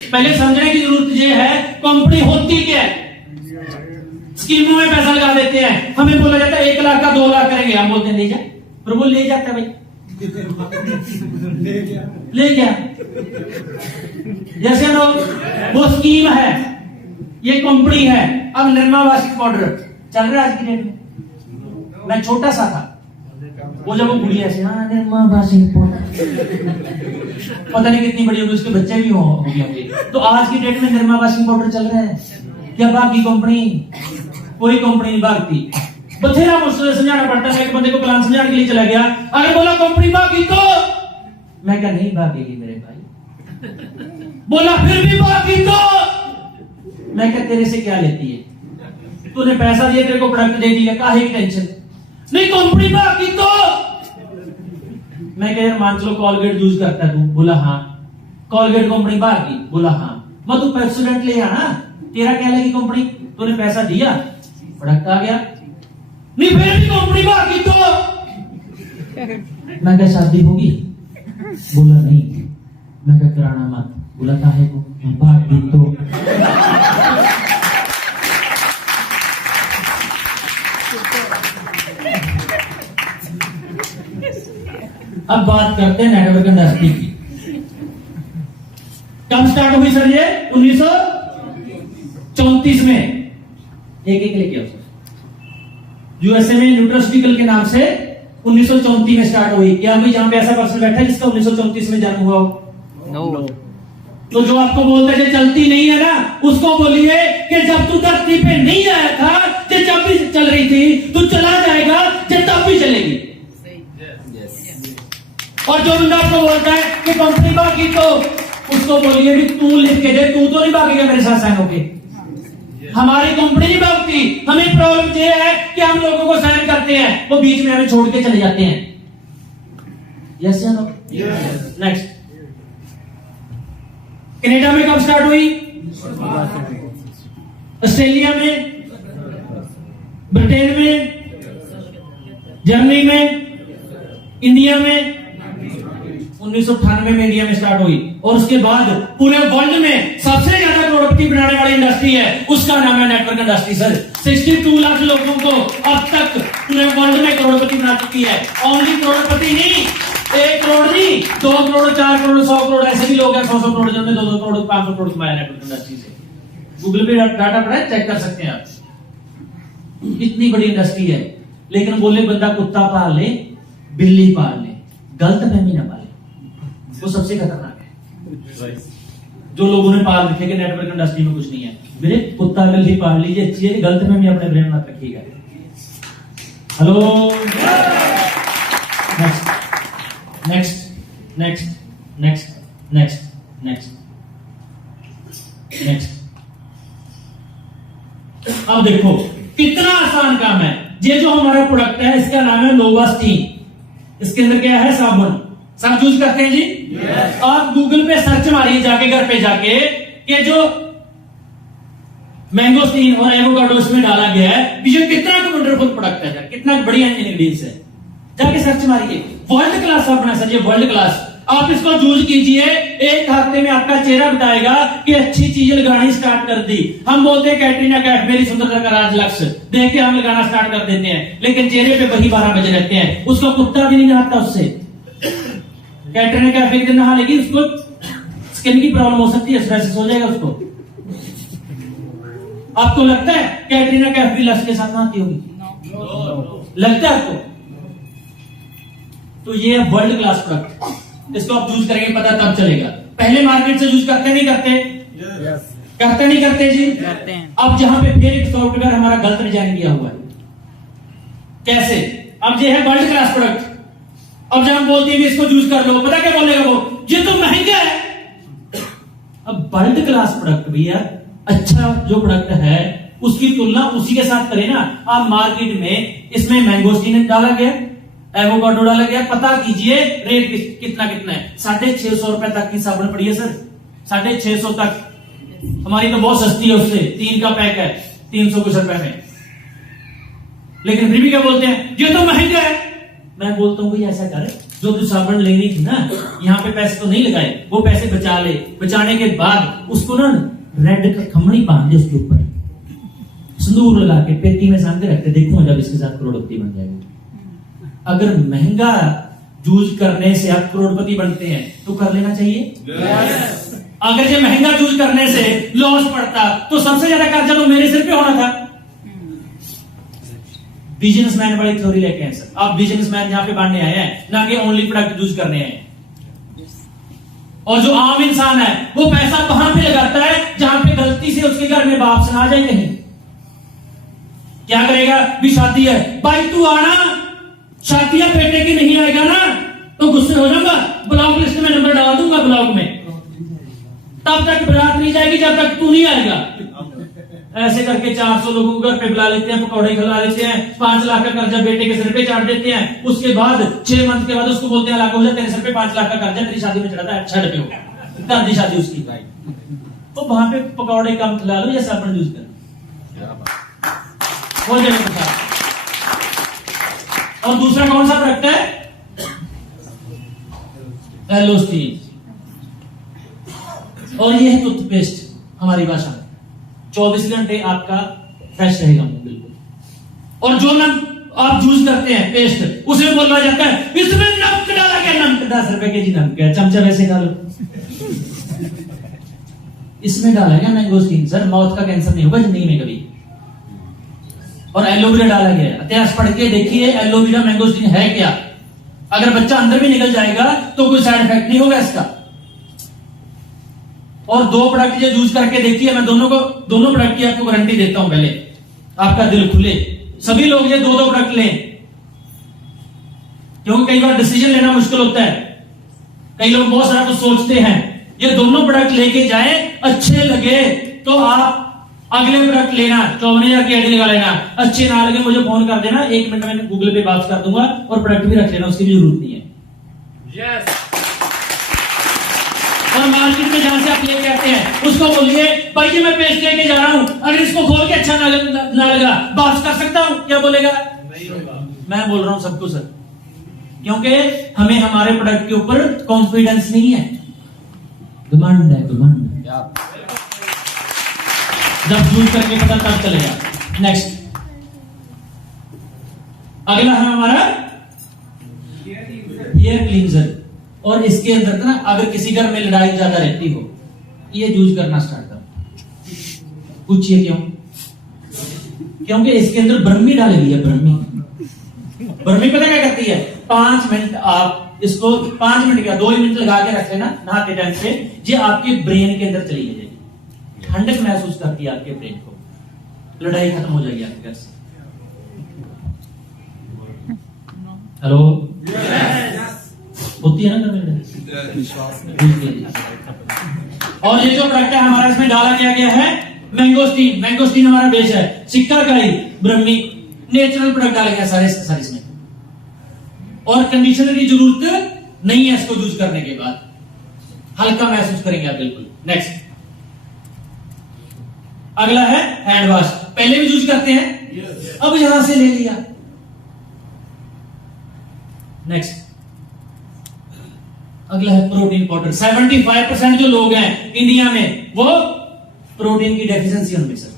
पहले समझने की जरूरत ये है कंपनी होती क्या है। स्कीमों में पैसा लगा देते हैं, हमें बोला जाता है 1 लाख का 2 लाख करेंगे, हम बोलते हैं ले जा, पर वो ले जाता है भाई ले क्या जैसे लोग वो स्कीम है, ये कंपनी है। अब निर्मा वार्षिक पाउडर चल रहा है आज की डेट में। मैं छोटा सा था वो जब वो गुड़िया से हाँ निर्मा वार्षिक पाउडर पता नहीं कितनी बड़ी होगी, उसके बच्चे भी होंगे। तो आज की डेट में निर्मा वार्षिक पाउडर चल रहा है क्या? बाकी कंपनी कोई कंपनी नहीं भागती। बथेरा मुझसे समझाना पड़ता है। एक बंदे को प्लान समझाने के लिए चला गया, अरे बोला कंपनी भागी तो मैं क्या नहीं भागेगी मेरे भाई। बोला फिर भी भागी तो मैं क्या तेरे से क्या लेती है, तूने पैसा दिया, तेरे को प्रोडक्ट दे दिया, काहे की टेंशन नहीं, कंपनी भागी तो मैं क्या यार मान चलो कॉलगेट यूज करता तू, बोला हाँ। कॉलगेट कंपनी भागी, बोला हाँ। मैं तू पेप्सोडेंट ले आना, तेरा क्या लगी कंपनी, तूने पैसा दिया प्रोडक्ट आ गया, नहीं फिर भी कंपनी भागी तो मैं क्या शादी होगी, बोला नहीं। मैं क्या कराना मत, बोला काहे को, भागी तो अब बात करते हैं नेटवर्क इंडस्ट्री की। कब स्टार्ट हुई सर ये? 1934 में। एक लेके आओ सर। यूएसए में न्यूट्रास्यूटिकल के नाम से 1934 में स्टार्ट हुई। क्या अभी जहां पे ऐसा पर्सन बैठा है जिसका 1934 में जन्म हुआ हो? नो। तो जो आपको बोलता है चलती नहीं है ना, उसको बोलिए कि जब तू धरती पे नहीं आया था, जब भी चल रही थी, तू चला जाएगा तब भी चलेगी। और जो बंदा आपको बोलता है कि कंपनी भागी तो उसको बोलिए भी तू लिख के दे, तू तो नहीं भागेगा मेरे साथ साइन होके। हमारी कंपनी नहीं भागती। हमें प्रॉब्लम ये है कि हम लोगों को साइन करते हैं, वो बीच में हमें छोड़ के चले जाते हैं। यस या नो? नेक्स्ट। कनाडा में कब स्टार्ट हुई? ऑस्ट्रेलिया में, ब्रिटेन में, जर्मनी में, इंडिया में 1998 में इंडिया में स्टार्ट हुई। और उसके बाद पूरे वर्ल्ड में सबसे ज्यादा करोड़पति बनाने वाली इंडस्ट्री है, उसका नाम है नेटवर्क इंडस्ट्री सर। 62 लाख लोगों को अब तक पूरे वर्ल्ड में करोड़पति बना चुकी है। ओनली करोड़पति नहीं, 1 करोड़ नहीं, 2 करोड़, 4 करोड़, 100 करोड़ ऐसे भी लोग हैं, 100 करोड़ जिन्होंने 2 करोड़, 500 करोड़ कमाया नेटवर्क इंडस्ट्री से। गूगल पे डाटा पड़ा है, चेक कर सकते हैं आप। इतनी बड़ी इंडस्ट्री है। लेकिन बोले बंदा कुत्ता पाल ले, बिल्ली पाल ले, गलत फहमी ना पाले, वो सबसे खतरनाक है। जो लोगों ने पाल रखे कि नेटवर्क इंडस्ट्री में कुछ नहीं है, मेरे कुत्ता बिल्ली पाल लीजिए, अच्छी है, गलत फहमी अपने ब्रेन में रखिएगा। Hello. Next next next next next next next. अब देखो कितना आसान काम है। ये जो हमारा प्रोडक्ट है इसका नाम है नोवास्टीन। इसके अंदर क्या है? साबुन। सब यूज करते हैं जी। yes. आप गूगल पे सर्च मारिए जाके, घर पे जाके, कि जो मैंगोस्टीन और एवोकाडो इसमें डाला गया है, ये कितना वंडरफुल प्रोडक्ट है यार, कितना बढ़िया इंग्रेडिएंट्स है। जाके सर्च मारिए, वर्ल्ड क्लास साबुन है सर, ये वर्ल्ड क्लास। आप इसको यूज कीजिए, 1 हफ्ते में आपका चेहरा बताएगा कि अच्छी चीजें लगानी स्टार्ट कर दी। हम बोलते हैं कैटरीना कैफ मेरी सुंदरता का राज लक्ष्य, देख के हम लगाना स्टार्ट कर देते हैं, लेकिन चेहरे पे वही 12 बजे रहते हैं। उसका कुत्ता भी नहीं नहाता उससे। कैटरीना कैफ एक दिन नहा लेगी, उसको स्किन की प्रॉब्लम हो सकती है, स्ट्रेस हो जाएगा उसको। आपको लगता है कैटरीना कैफ भी लक्ष्य के साथ नहाती होगी? लगता है आपको? तो ये है वर्ल्ड क्लास प्रोडक्ट। इसको आप यूज करेंगे, पता तब चलेगा। पहले मार्केट से यूज करते नहीं करते? yes. करते नहीं करते जी? करते हैं। अब जहां पे फिर एक सॉफ्टवेयर हमारा गलत डिजाइन किया हुआ है। कैसे? अब ये है वर्ल्ड क्लास प्रोडक्ट। अब जब हम बोलते हैं इसको यूज कर लो, पता क्या बोलेगा वो? ये तो महंगा है। अब वर्ल्ड क्लास प्रोडक्ट भैया, अच्छा जो प्रोडक्ट है उसकी तुलना उसी के साथ करें ना। आप मार्केट में इसमें मैंगोस्टीन डाला गया, एवोकाडो डाला गया, पता कीजिए रेट कितना कितना है। 650 रुपए तक की साबुन पड़ी है सर, 650 तक। हमारी तो बहुत सस्ती है, उससे 3 का पैक है 300 कुछ रुपए में। लेकिन फिर भी क्या बोलते हैं? ये तो महंगा है। मैं बोलता हूं भाई ऐसा कर, जो तू साबुन लेनी थी ना, यहाँ पे पैसे तो नहीं लगाए, वो पैसे बचा ले, बचाने के बाद उसको ना रेड का खमणी बांध दे उसके ऊपर, सिंदूर लगा के पेटी में सांध के रखते, देखो जब इसके साथ करोड़पति बन जाएगा। अगर महंगा जूझ करने से आप करोड़पति बनते हैं तो कर लेना चाहिए। अगर ये महंगा जूझ करने से लॉस पड़ता तो सबसे ज्यादा कर्जा तो मेरे सिर पे होना था। बिजनेसमैन बड़ी थ्योरी लेके हैं सर, आप बिजनेसमैन यहाँ पे बांटने आए हैं, ना कि ओनली प्रोडक्ट यूज करने आए हैं। और जो आम इंसान है वो पैसा वहां पे लगाता है जहां पे गलती से उसके घर में बाप से आ जाए कहीं, क्या करेगा? भी शादी है भाई, तू आना, शादियां बेटे की नहीं आएगा ना तो गुस्से हो जाऊंगा, ब्लॉक लिस्ट में नंबर डाल दूंगा ब्लॉक में, तब तक बारात नहीं जाएगी जब तक तू नहीं आएगा। ऐसे करके 400 लोगों को घर पे बुला लेते हैं, पकौड़े खिला लेते हैं, 5 लाख का कर्जा बेटे के सिर पे चाट देते हैं, उसके बाद 6 मंथ के बाद उसको बोलते हैं लाख हो जाए, तेरे सिर पे 5 लाख का कर्जा तेरी शादी में चढ़ा था, अच्छा लगे हो कर दी शादी उसकी। तो वहां पे पकौड़े कम खिला लो या साबुन यूज कर हो जाएगा। और दूसरा कौन सा प्रोडक्ट है? एलोस्टीन। और ये है टूथपेस्ट, हमारी भाषा में 24 घंटे आपका फ्रेश रहेगा बिल्कुल। और जो नमक आप यूज करते हैं पेस्ट, उसमें बोला जाता है इसमें नमक डाला गया, नमक 10 रुपए के जी नमक है, चमचा वैसे डालो। इसमें डाला गया मैंगोस्टीन, सर माउथ का कैंसर नहीं होगा जिंदगी में कभी। और एलोवेरा डाला गया, इतिहास पढ़ के देखिए एलोवेरा मैंगोस्टीन है क्या। अगर बच्चा अंदर भी निकल जाएगा तो कोई साइड इफेक्ट नहीं होगा इसका। और 2 प्रोडक्ट ये यूज करके देखिए, मैं दोनों प्रोडक्ट की आपको गारंटी देता हूं, पहले आपका दिल खुले, सभी लोग ये 2 प्रोडक्ट लें, क्योंकि कई बार डिसीजन लेना मुश्किल होता है, कई लोग बहुत सारा कुछ सोचते हैं। ये दोनों प्रोडक्ट लेके जाए, अच्छे लगे तो आप अगले प्रोडक्ट लेना, 54,000 की आईडी लगा लेना, अच्छे ना लगे मुझे फोन कर देना, 1 मिनट में गूगल पे बात कर दूंगा और प्रोडक्ट भी रख लेना, उसकी भी जरूरत नहीं है। yes. और मार्केट में जहां से आप लेके आते हैं उसको बोलिए भाई ये मैं पेस्ट लेके जा रहा हूं, अगर इसको खोल के अच्छा ना लगा बात कर सकता हूं, क्या बोलेगा? नहीं होगा। मैं बोल रहा हूं सबको सर, क्योंकि हमें हमारे प्रोडक्ट के ऊपर कॉन्फिडेंस नहीं है, डिमांड है, डिमांड। जब यूज करके पता तब चलेगा। नेक्स्ट, अगला है हमारा हेयर क्लींजर। और इसके अंदर ना अगर किसी घर में लड़ाई ज्यादा रहती हो, ये यूज करना स्टार्ट करो। पूछिए क्यों? क्योंकि इसके अंदर ब्रह्मी डाली हुई है। ब्रह्मी पता क्या करती है? 5 मिनट आप इसको 5 मिनट क्या 2 मिनट लगा के रख लेना नहाते टाइम से, ये आपके ब्रेन के अंदर चली जाएगी, ठंडक महसूस करती है आपके ब्रेन को, लड़ाई खत्म हो जाएगी आपके घर से। हेलो, होती है ना लड़ाई? और ये जो प्रोडक्ट है हमारा, इसमें डाला गया है मैंगोस्टीन। मैंगोस्टीन हमारा बेस है, सिक्काकाई, ब्रह्मी, नेचुरल प्रोडक्ट डाला गया सारे इसमें। और कंडीशनर की जरूरत नहीं है इसको यूज करने के बाद, हल्का महसूस करेंगे आप बिल्कुल। नेक्स्ट, अगला है हैंड वॉश। पहले भी यूज करते हैं, अब यहां से ले लिया। नेक्स्ट, अगला है प्रोटीन पाउडर। 75% जो लोग हैं इंडिया में वो प्रोटीन की डेफिशिएंसी उनमें सर।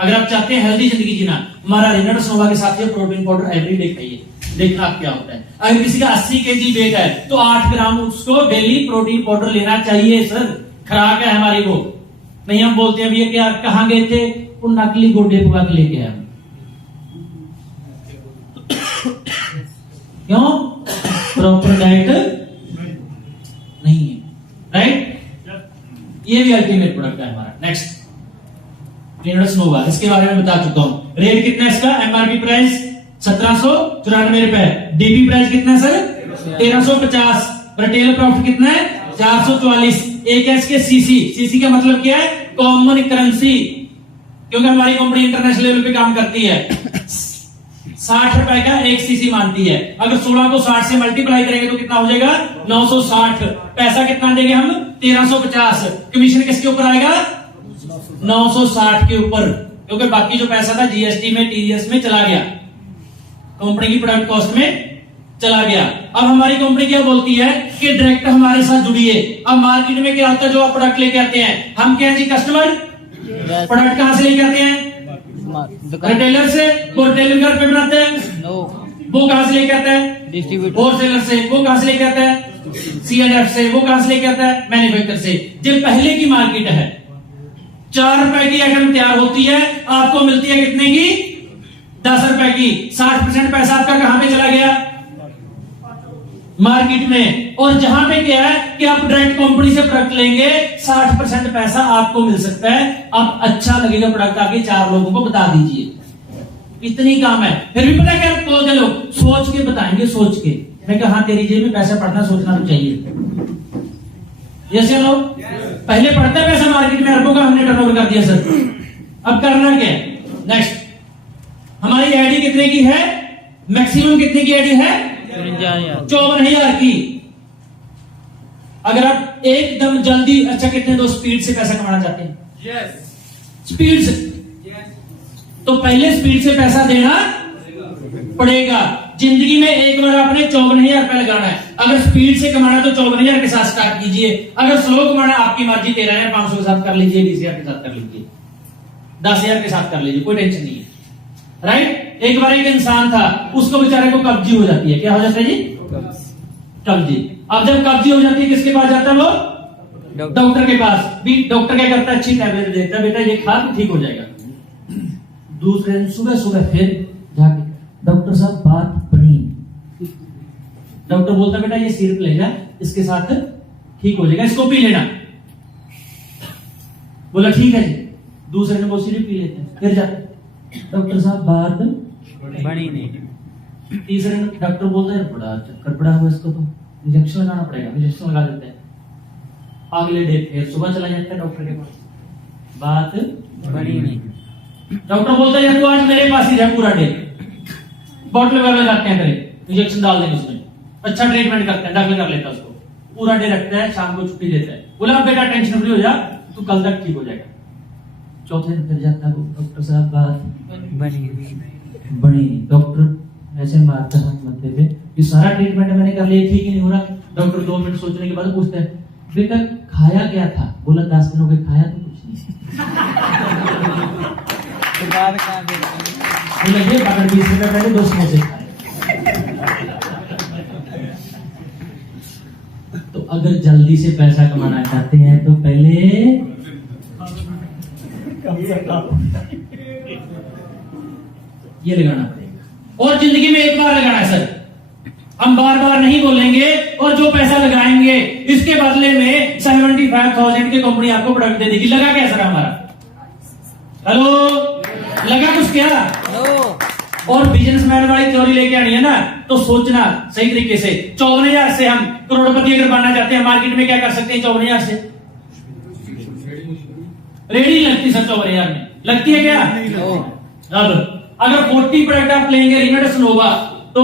अगर आप चाहते हैं हेल्दी जिंदगी जीना, हमारा रिनट सोवा के साथ ये प्रोटीन पाउडर एवरीडे खाइए, देखना आप क्या होता है। अगर किसी का 80 kg वेट है तो 8 ग्राम उसको डेली प्रोटीन पाउडर लेना चाहिए सर। खुराक है हमारी वो। नहीं हम बोलते हैं भैया क्या कहां गए थे, वो नकली गोडे पका के लेके आए। क्यों? प्रॉपर डाइट नहीं है, राइट? ये भी अल्टीमेट प्रोडक्ट है हमारा। नेक्स्ट, रिनट्स नोवा, इसके बारे में बता चुका हूं। रेट कितना है इसका? एमआरपी प्राइस 1794 रुपए, डीपी प्राइस कितना है सर? 1350, रिटेल प्रॉफिट कितना है? 444। एक है इसके सीसी का मतलब क्या है? कॉमन करेंसी, क्योंकि हमारी कंपनी इंटरनेशनल लेवल पे काम करती है। 60 रुपए का 1 सीसी मानती है। अगर 16 को 60 से मल्टीप्लाई करेंगे तो कितना हो जाएगा? 960। पैसा कितना देंगे हम? 1350। कमीशन किसके ऊपर आएगा? 960 के ऊपर, क्योंकि बाकी जो पैसा था जीएसटी में टीडीएस में चला गया, कंपनी की प्रोडक्ट कॉस्ट में चला गया। अब हमारी कंपनी क्या बोलती है कि डायरेक्ट हमारे साथ जुड़िए। अब मार्केट में क्या होता है, जो आप प्रोडक्ट लेके आते हैं, हम क्या है जी, कस्टमर प्रोडक्ट कहां से लेके आते हैं, रिटेलर से। वो रिटेलर घर पे बनाते हैं, वो कहां से लेके आता है, डिस्ट्रीब्यूटर। होलसेलर से। वो कहां से लेके आता है, CNF से। वो कहां से लेके आता है, मैन्युफैक्चर से। जब पहले की मार्केट है, 4 रुपए की आइटम तैयार होती है, आपको मिलती है कितने की, 10 रुपए की। 60% पैसा आपका कहां पे चला गया, मार्केट में। और जहां पे क्या है कि आप डायरेक्ट कंपनी से प्रोडक्ट लेंगे, 60% पैसा आपको मिल सकता है। अब अच्छा लगेगा प्रोडक्ट, आके 4 लोगों को बता दीजिए, इतनी काम है। फिर भी पता क्या बोलते लोग, सोच के बताएंगे, सोच के। मैं कहा, तेरी जेब में पैसा पड़ना, सोचना तो चाहिए। जैसे लोग पहले पड़ता है पैसा मार्केट में, अरबों का हमने टर्नओवर कर दिया सर। अब करना क्या है, नेक्स्ट हमारी आईडी कितने की है, मैक्सिमम कितने की आईडी है, 54,000 की। अगर आप एकदम जल्दी, अच्छा कितने दो स्पीड से पैसा कमाना चाहते हैं, स्पीड से, तो पहले स्पीड से पैसा देना पड़ेगा। जिंदगी में एक बार आपने 54,000 रुपए लगाना है। अगर स्पीड से कमाना तो 54,000 के साथ स्टार्ट कीजिए। अगर स्लो कमाना, आपकी मर्जी, 13,500 के साथ कर लीजिए, 20,000 के साथ कर लीजिए, 10,000 के साथ कर लीजिए, कोई टेंशन नहीं है। राइट। एक बार एक इंसान था, उसको बेचारे को कब्जी हो जाती है। क्या हो जाता है जी, कब्जी। अब जब कब्जी हो जाती है, किसके पास जाता है वो, डॉक्टर के पास। भी डॉक्टर क्या करता है, अच्छी टैबलेट देता है, बेटा ये खा तो ठीक हो जाएगा। दूसरे दिन सुबह सुबह फिर जाके, डॉक्टर साहब बात बनी। डॉक्टर बोलता, बेटा ये सिरप ले जा, इसके साथ ठीक हो जाएगा, इसको पी लेना। बोला ठीक है जी। दूसरे दिन वो सिरप पी लेते हैं, फिर जाते, डॉक्टर साहब बात बनी नहीं। तीसरे दिन डॉक्टर बोलता है, बड़ा चक्कर पड़ा हुआ, इसको तो इंजेक्शन लगाना पड़ेगा। इंजेक्शन लगा देते हैं। अगले डे फिर सुबह चला जाता है डॉक्टर के पास, बात बनी नहीं। डॉक्टर बोलता है, तू आज मेरे पास ही रह पूरा डे, बॉटल वगैरह लगाते हैं, तेरे इंजेक्शन डाल देंगे उसमें, अच्छा ट्रीटमेंट करते हैं, दाखिल कर लेता है उसको, पूरा डे रखता है, शाम को छुट्टी देता है। बोला बेटा टेंशन फ्री हो जा, तू कल तक ठीक हो जाएगा। चौथे दिन फिर जाता है, डॉक्टर साहब बात बनी। डॉक्टर ऐसे मारता हाथ मत्थे पे, ये सारा ट्रीटमेंट मैंने कर लिया, ठीक ही नहीं हो रहा। डॉक्टर 2 मिनट सोचने के बाद पूछता है, बेटा खाया क्या था? बोला 10 दिन हो गए खाया तो कुछ नहीं। बोला ये 20 रुपए पहले 2 समोसे खाए। तो अगर जल्दी से पैसा कमाना चाहते हैं तो पहले ये लगाना पड़ेगा। और जिंदगी में एक बार लगाना है सर, हम बार बार नहीं बोलेंगे। और जो पैसा लगाएंगे इसके बदले में 75,000 की कंपनी आपको प्रोडक्ट दे देगी। लगा क्या सर हमारा? हेलो, लगा कुछ क्या? और बिजनेसमैन वाली थ्योरी लेके आनी है ना, तो सोचना सही तरीके से। 54,000 से हम करोड़पति अगर बनना चाहते हैं, मार्केट में क्या कर सकते हैं 54,000 से? रेडी लगती सर 54,000 में, लगती है क्या? अब अगर 40 प्रोडक्ट आप लेंगे रिमेडस नोवा तो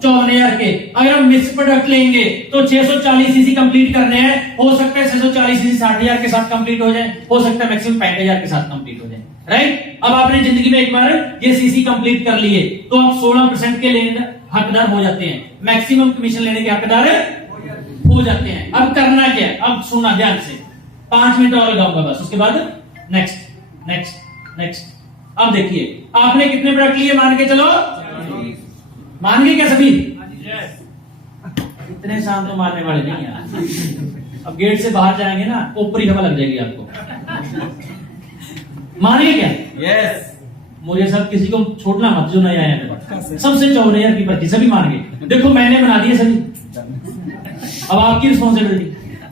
54,000 के, अगर हम मिक्स प्रोडक्ट लेंगे तो 640 सीसी कंप्लीट करने हैं। हो सकता है 640 सीसी 60,000 के साथ कंप्लीट हो जाए, हो सकता है मैक्सिमम 65,000 के साथ कंप्लीट हो जाए। राइट। अब आपने जिंदगी में एक बार ये सीसी कंप्लीट कर लिए तो आप 16% के लेने हकदार हो जाते हैं, मैक्सिमम कमीशन लेने के हकदार हो जाते हैं। अब करना क्या है? अब सुना ध्यान से, 5 मिनट और लगाऊंगा बस, उसके बाद नेक्स्ट नेक्स्ट नेक्स्ट। अब देखिए आपने कितने प्रोडक्ट लिए, मान के चलो, मान गए क्या सभी? इतने शाम तो मारने वाले नहीं यार। अब गेट से बाहर जाएंगे ना, ऊपरी हवा लग जाएगी आपको। मान गए क्या? यस। मुझे सब किसी को छोड़ना मत जो नया आया है, सबसे 54,000 की पर्ची, सभी मान गए। देखो मैंने बना दिए सभी, अब आपकी रिस्पॉन्सिबिलिटी।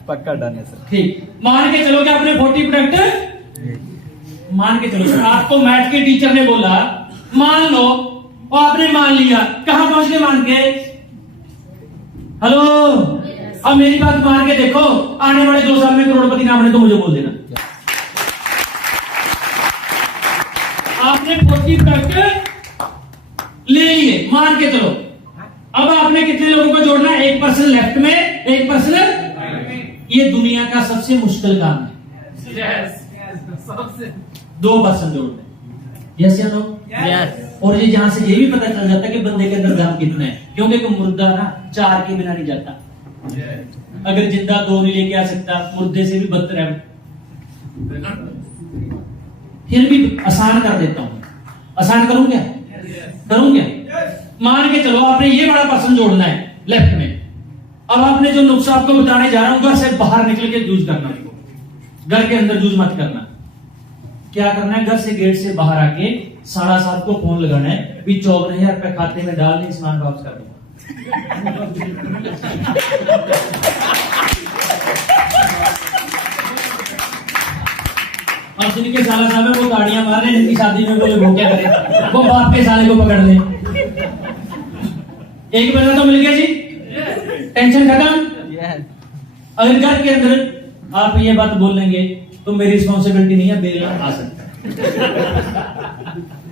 पक्का डन है सर। ठीक, मान के चलो कि आपने 40 प्रोडक्ट मान के चलो। आपको मैथ के टीचर ने बोला मान लो, और आपने मान लिया, कहां पहुंच गए मान के? हेलो, अब मेरी बात मान के देखो, आने वाले 2 साल में करोड़पति ना बने तो मुझे बोल देना। आपने 40 प्रोडक्ट ले लिए, मान के चलो। अब आपने कितने लोगों को जोड़ना है? 1% लेफ्ट में, 1% ये दुनिया का सबसे मुश्किल काम है। 2% जोड़ना। यस या नो? यस और ये जहां से ये भी पता चल जाता है कि बंदे के अंदर दम कितना है, क्योंकि एक मुर्दा ना 4 के बिना नहीं जाता। अगर जिंदा 2 नहीं लेके आ सकता, मुर्दे से भी बदतर है। फिर भी आसान कर देता हूं, आसान करूं क्या? करूं क्या? मान के चलो आपने ये बड़ा पर्सन जोड़ना है लेफ्ट में। अब आपने जो नुस्खा आपको बताने जा रहा हूं, घर से बाहर निकल के यूज करना है, घर के अंदर यूज मत करना। क्या करना है? घर से गेट से बाहर आके 7:30 को फोन लगाना है, भी 54,000 रुपए खाते में डाल नहीं, सामान वापस कर दूंगा। अब जिनके साला साहब है वो ताड़ियां मार रहे हैं, जिनकी शादी में बोले वो क्या करे, वो बाप के साले को पकड़ ले। एक बंदा तो मिल गया जी, टेंशन खत्म। यस अगर घर के अंदर आप ये बात बोल लेंगे तो मेरी रिस्पॉन्सिबिलिटी नहीं है, बेल आ सकता है।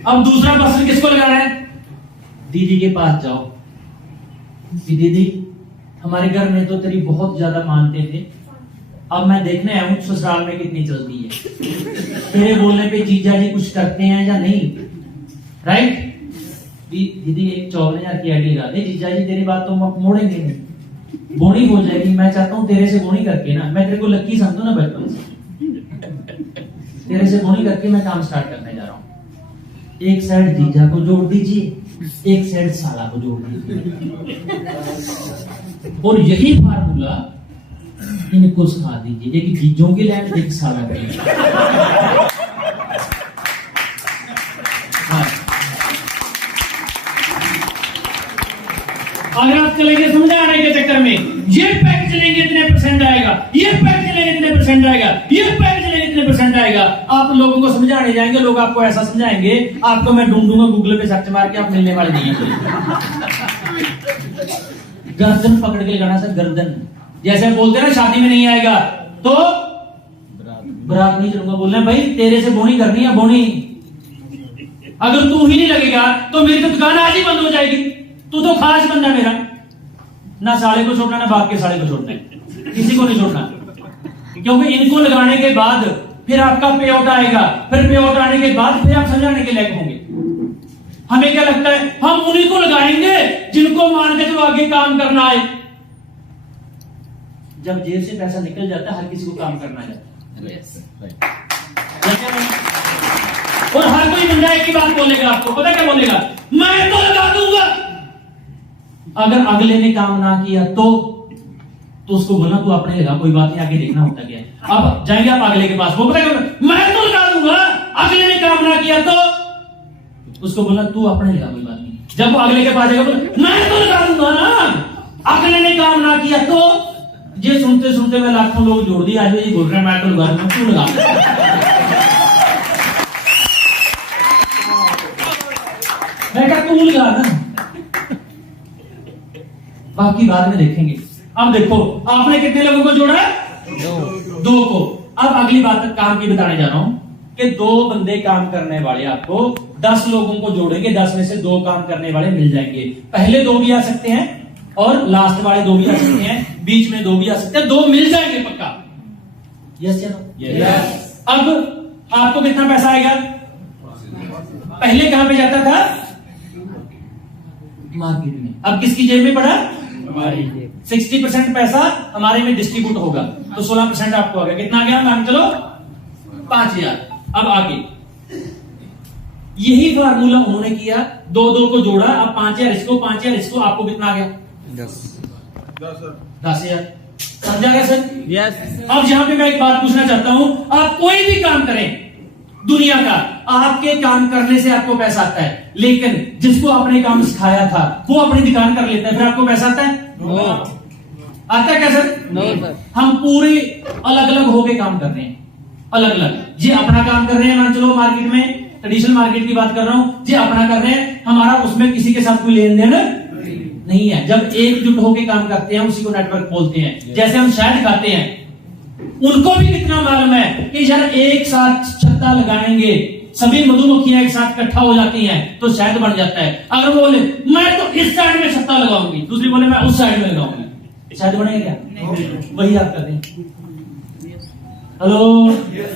अब दूसरा पर्सन किसको लगाना है? दीदी के पास जाओ, दीदी हमारे घर में तो तेरी बहुत ज्यादा मानते थे, अब मैं देखने आया हूं ससुराल में कितनी चलती है, तेरे बोलने पे जीजा जी कुछ करते हैं या नहीं, राइट? दीदी एक 54,000 की आईडी लगा दे, जीजा जी तेरी बात तो मोड़ेंगे नहीं, बोनी हो जाएगी। मैं चाहता हूं तेरे से बोनी करके ना, मैं तेरे को लक्की समझू ना बचपन से, तेरे से बोनी करके मैं काम स्टार्ट करने जा रहा हूं। एक साइड जीजा को जोड़ दीजिए, एक साइड साला को जोड़ दीजिए, और यही फार्मूला इनको सिखा दीजिए, एक जीजों की लाइन, एक साला की। अगर आप चलेंगे समझाने के चक्कर में, ये पैक चलेंगे इतने परसेंट आएगा, ये पैक चलेंगे इतने परसेंट आएगा, ये पैक चलेंगे इतने परसेंट आएगा, आप लोगों को समझाने जाएंगे, लोग आपको ऐसा समझाएंगे, आपको मैं ढूंढूंगा गूगल पे सर्च मार के, आप मिलने वाले नहीं है। गर्दन पकड़ के लगाना सर, गर्दन। जैसे बोलते हैं ना शादी में नहीं आएगा तो बरात नहीं चलूंगा, बोलना भाई तेरे से बोनी करनी है, बोनी। अगर तू ही नहीं लगेगा तो मेरी तो दुकान आज ही बंद हो जाएगी। तू तो खास बंदा मेरा, ना साले को छोड़ना ना बाप के साले को छोड़ना है, किसी को नहीं छोड़ना, क्योंकि इनको लगाने के बाद फिर आपका पे आउट आएगा, फिर पे आउट आने के बाद फिर आप समझाने के लायक होंगे। हमें क्या लगता है, हम उन्हीं को लगाएंगे जिनको मान के जो आगे काम करना है। जब जेब से पैसा निकल जाता है, हर किसी को काम करना जाता है। और हर कोई बंदा एक ही बात बोलेगा, आपको पता क्या बोलेगा? मैं तो लगा दूंगा। अगर अगले ने काम ना किया तो उसको बोलना तू अपने लगा, कोई बात नहीं, आगे देखना होता क्या है। अब जाएंगे आप अगले के पास, वो पता क्या, मैं तो लगा दूंगा, अगले ने काम ना किया तो उसको बोलना तू अपने लगा, कोई बात नहीं। जब वो अगले के पास जाएगा बोला मैं तो लगा दूंगा ना, अगले ने काम ना किया तो। ये सुनते सुनते मैं लाखों लोग जोड़ दिए, आज ये बोल रहे हैं मैं तो लगा दूंगा, तू लगा। मैं क्या तू लगा ना, बाकी बाद में देखेंगे। अब देखो आपने कितने लोगों को जोड़ा? 2 को। अब अगली बात काम की बताने जा रहा हूं कि 2 बंदे काम करने वाले, आपको 10 लोगों को जोड़ेंगे, 10 में से 2 काम करने वाले मिल जाएंगे। पहले 2 भी आ सकते हैं और लास्ट वाले 2 भी आ सकते हैं, बीच में 2 भी आ सकते हैं, 2 मिल जाएंगे पक्का। यस या नो? यस। अब आपको कितना पैसा आएगा? पहले कहां पे जाता था? मार्केट में। अब किसकी जेब में पड़ा? 60% पैसा हमारे में डिस्ट्रीब्यूट होगा, तो 16% आपको आ गया। कितना आ गया? मान चलो 5,000। अब आगे यही फार्मूला उन्होंने किया, 2 को जोड़ा, अब 5,000 इसको, 5,000 इसको, आपको कितना आ गया? 10,000। समझा गया सर? यस। अब यहां पे मैं एक बात पूछना चाहता हूं, आप कोई भी काम करें दुनिया का, आपके काम करने से आपको पैसा आता है, लेकिन जिसको आपने काम सिखाया था वो अपनी दुकान कर लेता है, फिर आपको पैसा आता है? नो। आता है क्या सर? No sir. हम पूरे अलग अलग होके काम कर रहे हैं, अलग अलग। ये अपना काम कर रहे हैं, मान चलो मार्केट में, ट्रेडिशनल मार्केट की बात कर रहा हूं, ये अपना कर रहे हैं, हमारा उसमें किसी के साथ कोई लेन देन नहीं है। जब एकजुट होके काम करते हैं उसी को नेटवर्क बोलते हैं। जैसे हम शहद खाते हैं, उनको भी कितना मालूम है कि यार एक साथ छत्ता लगाएंगे, सभी मधुमक्खियां एक साथ इकट्ठा हो जाती हैं तो शहद बन जाता है। अगर वो बोले मैं तो इस साइड में छत्ता लगाऊंगी, दूसरी बोले मैं उस साइड में लगाऊंगी, शहद बनेगा क्या? वही आप कर रहे हैं। हेलो,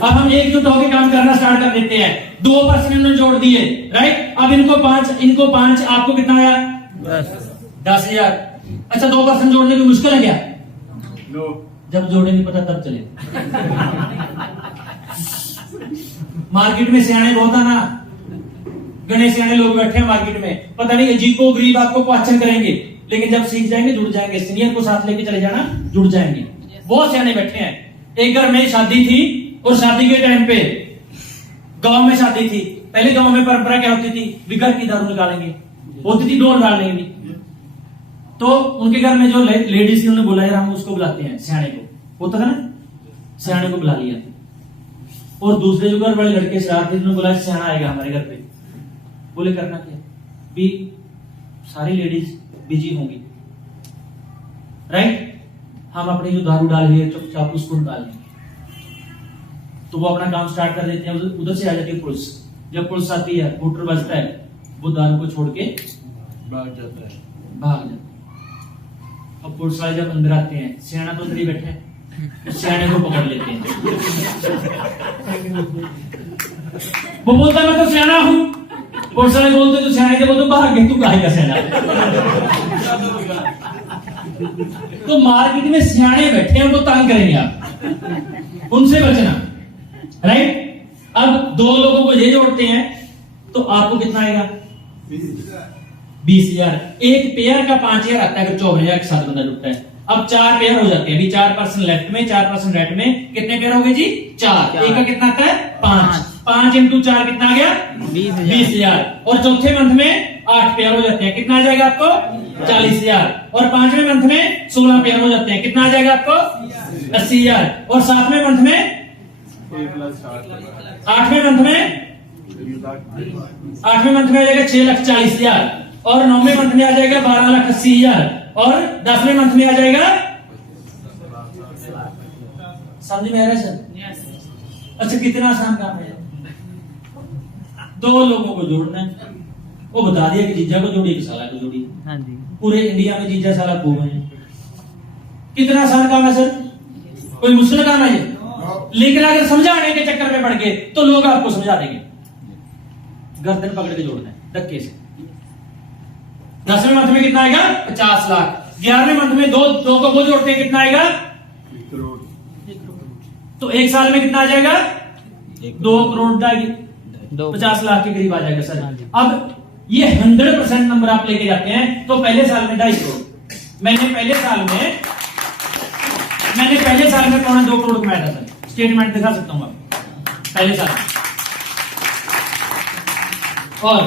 अब हम एकजुट होकर काम करना स्टार्ट कर देते हैं। 2% इन्होंने जोड़ दिए, राइट। अब इनको 5, आपको कितना आया? 10,000। अच्छा, 2% जोड़ने में मुश्किल है क्या? जब जोड़े नहीं पता तब चले। मार्केट में सियाने बहुत है ना, गणेश सियाने लोग बैठे हैं मार्केट में, पता नहीं अजीबो गरीब आपको क्वेश्चन करेंगे, लेकिन जब सीख जाएंगे जुड़ जाएंगे। सीनियर को साथ लेके चले जाना, जुड़ जाएंगे। बहुत सियाने बैठे हैं। एक घर में शादी थी और शादी के टाइम पे गांव में शादी थी। पहले गांव में परंपरा क्या होती थी? बिगर की दारू निकालेंगे, होती थी डोल डालने की। तो उनके घर में जो लेडीज थी उन्होंने बोला यार हम उसको बुलाते हैं, सियाने को, होता था ना, सियाने को बुला लिया। और दूसरे जो घर वाले लड़के शराब थे उन्होंने बोला सियाना आएगा हमारे घर पे। बोले करना क्या? भी सारी लेडीज बिजी होंगी, राइट, हम अपनी जो दारू डाल रही है चुपचाप उसको डाल लेंगे। तो वो अपना काम स्टार्ट कर देते हैं। उधर से आ जाती है पुलिस। जब पुलिस आती है, मोटर बजता है, वो दारू को छोड़ के भाग जाता है। अब पुलिस वाले जब अंदर आते हैं, सियाना तो अंदर ही बैठे हैं, सियाने को पकड़ लेते हैं। वो बोलता है मैं तो सियाना हूं। पुलिस वाले बोलते तो सियाने के, बोलते भाग गए, तू काहे का सियाना? तो मार्केट में सियाने बैठे हैं, उनको तंग करेंगे आप, उनसे बचना, राइट। अब 2 लोगों को ये जोड़ते हैं तो आपको कितना आएगा? 20,000। एक पेयर का 5,000 आता है अगर 54,000 के साथ बंदा जुड़ता है। अब 4 पेयर हो जाते हैं। अभी 4% लेफ्ट में, 4% राइट में, कितने पेयर हो गए जी? 4। एक का कितना आता है? 5। 5 × 4 कितना आ गया? 20,000। और चौथे मंथ में 8 पेयर हो जाते हैं, कितना आ जाएगा आपको? 40,000। और 5वें मंथ में 16 पेयर हो जाते हैं, कितना आ जाएगा आपको? 80,000। और 7वें मंथ में 8वें मंथ में आ जाएगा 6,40,000। और 9वें मंथ में आ जाएगा 12,80,000। और 10वें मंथ में आ जाएगा, समझ में आ रहा है सर? अच्छा, कितना आसान काम है। 2 लोगों को जोड़ना है। वो बता दिया कि जीजा को जोड़ी, साला को जोड़ी। हाँ जी। पूरे इंडिया में जीजा साला खूब है। कितना आसान काम है सर? कोई मुश्किल काम है ये? लेकिन अगर समझाने के चक्कर में पड़ गए तो लोग आपको समझा देंगे। गर्दन पकड़ के जोड़ना है धक्के से। 10वें मंथ में कितना आएगा? 50 लाख। 11वें मंथ में दो को वो जोड़ते हैं, कितना आएगा? 1 करोड़। तो 1 साल में कितना आ जाएगा? 2 करोड़ जाएगी, 50 लाख के करीब आ जाएगा सर। अब ये 100% नंबर आप लेके जाते हैं तो पहले साल में 2.5 करोड़। मैंने पहले साल में 2 करोड़ कमाया था सर। स्टेटमेंट दिखा सकता हूं आप पहले साल। और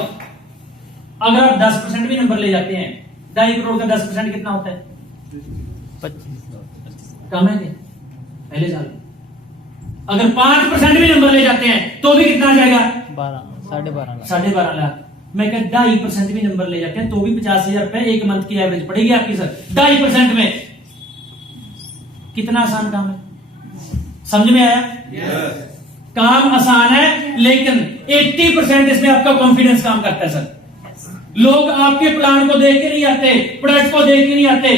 अगर आप 10% भी नंबर ले जाते हैं, 2.5 करोड़ का 10% कितना होता है? 25। कम है क्या पहले साल? अगर 5% भी नंबर ले जाते हैं तो भी कितना आ जाएगा? 12.5 लाख। मैं क्या 2.5% भी नंबर ले जाते हैं तो भी 50,000 रुपए एक मंथ की एवरेज पड़ेगी आपकी सर। 2.5% में कितना आसान काम है, समझ में आया? काम आसान है, लेकिन 80% इसमें आपका कॉन्फिडेंस काम करता है सर। लोग आपके प्लान को देख के नहीं आते, प्रोडक्ट को देख के नहीं आते,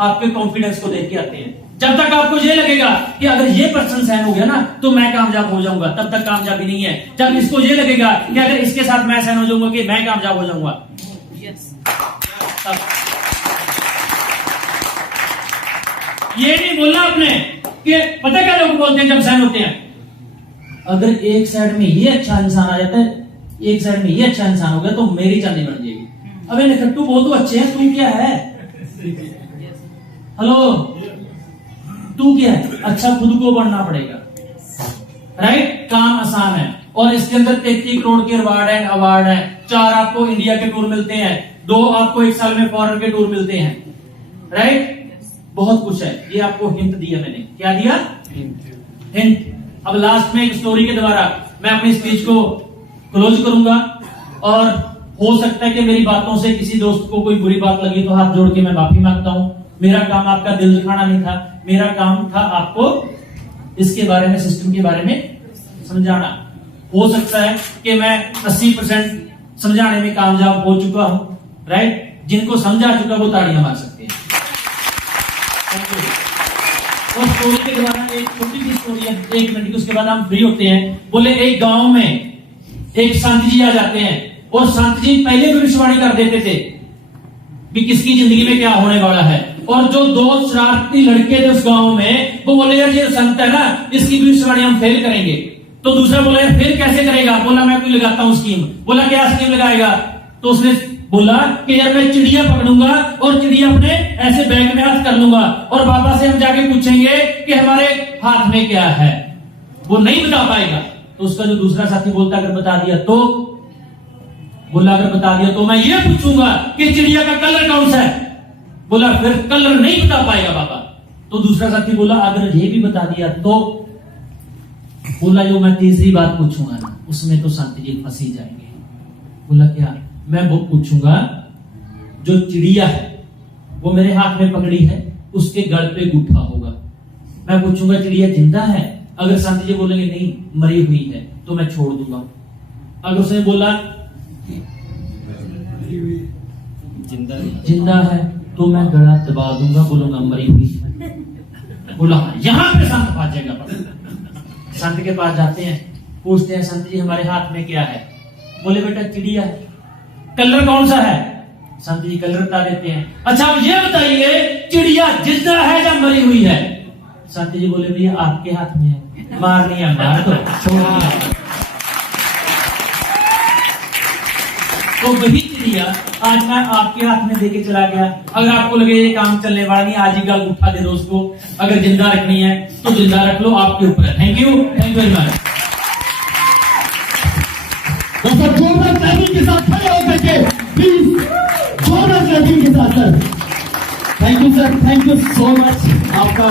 आपके कॉन्फिडेंस को देख के आते हैं। जब तक आपको ये लगेगा कि अगर ये पर्सन साइन हो गया ना तो मैं कामयाब हो जाऊंगा, तब तक कामयाबी नहीं है। जब इसको ये लगेगा कि अगर इसके साथ मैं साइन हो जाऊंगा कि मैं कामयाब हो जाऊंगा, ये नहीं बोलना आपने कि पता क्या लोग बोलते हैं जब साइन होते हैं, अगर एक साइड में ये अच्छा इंसान आ जाता है, एक साइड में ये अच्छा इंसान हो गया तो मेरी चांदी बन जाएगी। अबे निकट्टू बहुत तो अच्छे हैं, तू क्या है? हेलो, तू क्या है? अच्छा खुद को बनना पड़ेगा, राइट। काम आसान है और इसके अंदर 33 करोड़ के रिवार्ड एंड अवार्ड है। 4 आपको इंडिया के टूर मिलते हैं, 2 आपको 1 साल में फॉरेन के टूर मिलते हैं, राइट। बहुत कुछ है। ये आपको हिंट दिया मैंने। क्या दिया? हिंट। अब लास्ट में एक स्टोरी के द्वारा मैं अपनी स्पीच को क्लोज करूंगा। और हो सकता है कि मेरी बातों से किसी दोस्त को कोई बुरी बात लगी तो हाथ जोड़ के मैं माफी मांगता हूं। मेरा काम आपका दिल दिखाना नहीं था, मेरा काम था आपको इसके बारे में, सिस्टम के बारे में समझाना। हो सकता है कि मैं 80% समझाने में कामयाब हो चुका हूं, राइट। जिनको समझा चुका वो ताड़ियां मार सकते हैं। Thank you. और स्टोरी के दौरान एक छोटी सी स्टोरी है, 1 मिनट की, उसके बाद हम फ्री होते हैं। बोले एक गांव में एक संत जी आ जाते हैं और संत जी पहले भविष्यवाणी कर देते थे कि किसकी जिंदगी में क्या होने वाला है। और जो 2 शरारती लड़के थे उस गांव में, वो बोले यार ये संत है ना, इसकी भविष्यवाणी हम फेल करेंगे। तो दूसरा बोला यार फेल कैसे करेगा? बोला मैं कोई लगाता हूं स्कीम। बोला क्या स्कीम लगाएगा? तो उसने बोला कि यार मैं चिड़िया पकड़ूंगा और चिड़िया अपने ऐसे बैग में हाथ कर लूंगा और बाबा से हम जाके पूछेंगे कि हमारे हाथ में क्या है। वो नहीं बता पाएगा। तो उसका जो दूसरा साथी बोलता अगर बता दिया तो, बोला अगर बता दिया तो मैं ये पूछूंगा कि चिड़िया का कलर कौन सा है। बोला फिर कलर नहीं बता पाएगा बाबा। तो दूसरा साथी बोला अगर ये भी बता दिया तो। बोला जो मैं तीसरी बात पूछूंगा ना, उसमें तो संत जी फंसी जाएंगे। बोला क्या? मैं वो पूछूंगा जो चिड़िया है वो मेरे हाथ में पकड़ी है, उसके गल पे गुठा होगा। मैं पूछूंगा चिड़िया जिंदा है? अगर संत जी बोलेंगे नहीं मरी हुई है तो मैं छोड़ दूंगा। अगर उसने बोला जिंदा है तो मैं गला दबा दूंगा, बोलूंगा मरी हुई है। बोला यहां पे संत फंस जाएगा। संत के पास जाते हैं, पूछते हैं संत जी हमारे हाथ में क्या है? बोले बेटा चिड़िया है। कलर कौन सा है? संत जी कलर बता देते हैं। अच्छा अब ये बताइए चिड़िया जिंदा है या मरी हुई है? संत जी बोले भैया आपके हाथ में है, मारनी है मार दो, छोड़नी है। तो वही चिड़िया आज मैं आपके हाथ में देके चला गया। अगर आपको लगे ये काम चलने वाला नहीं, आज ही गल उठा दे दो उसको। अगर जिंदा रखनी है तो जिंदा रख लो, आपके ऊपर है। Thank you very much. Sir जोरदार क्लैपिंग के साथ खड़े होकर के प्लीज, जोरदार क्लैपिंग के साथ sir. Thank you sir, thank you so much. आपका